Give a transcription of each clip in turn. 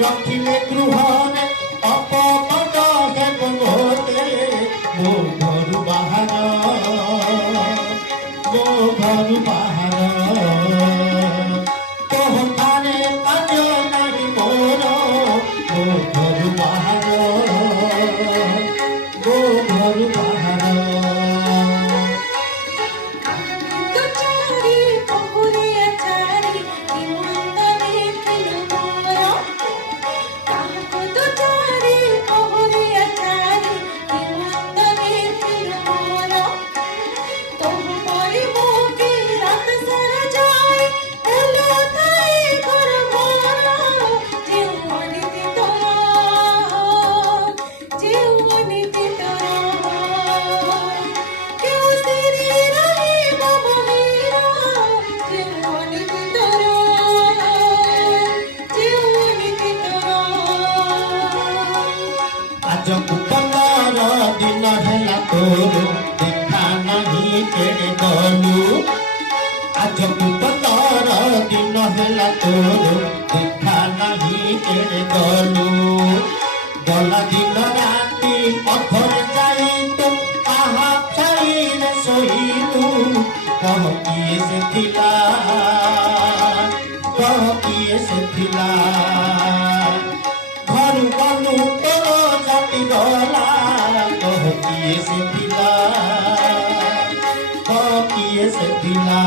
रखिले गृहरे अपपद हेब मोते मो घर बाहर मो घर बाहर तोहरे काज नाही मोर मो घर बाहर मो घर बाहर आजकू 15 दिन है तोर देखा नहीं केड़े गलू आजकू 15 दिन है तोर देखा नहीं केड़े गलू गला दिन राति पथर जाई तो आहा छाई सोईलू कह किए से थिला कह किए से थिला घर बनू डोला कह किए से दिला कह किए से दिला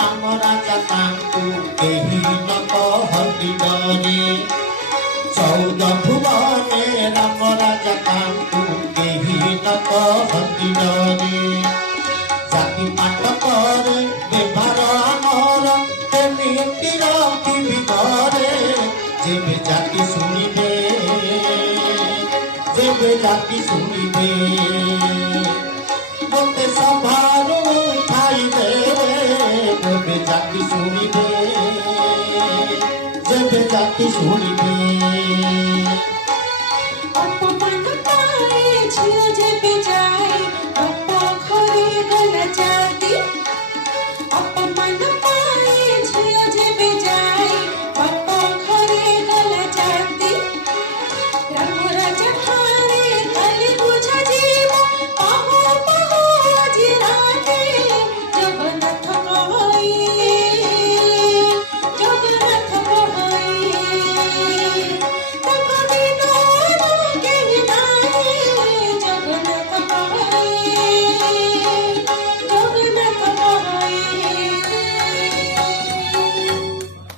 राम राजा तांकु केही न कहती डरे 14 भुवने राम राजा तांकु केही न कहती डरे जाति पाठ करे व्यवहार आमर केमिति रखिबि घरे जेबे जाति शुणिबे जेबे जाति शुणिबे मते सभारू उठाइबे जेबे जाति शुणिबे जेबे जाति शुणिबे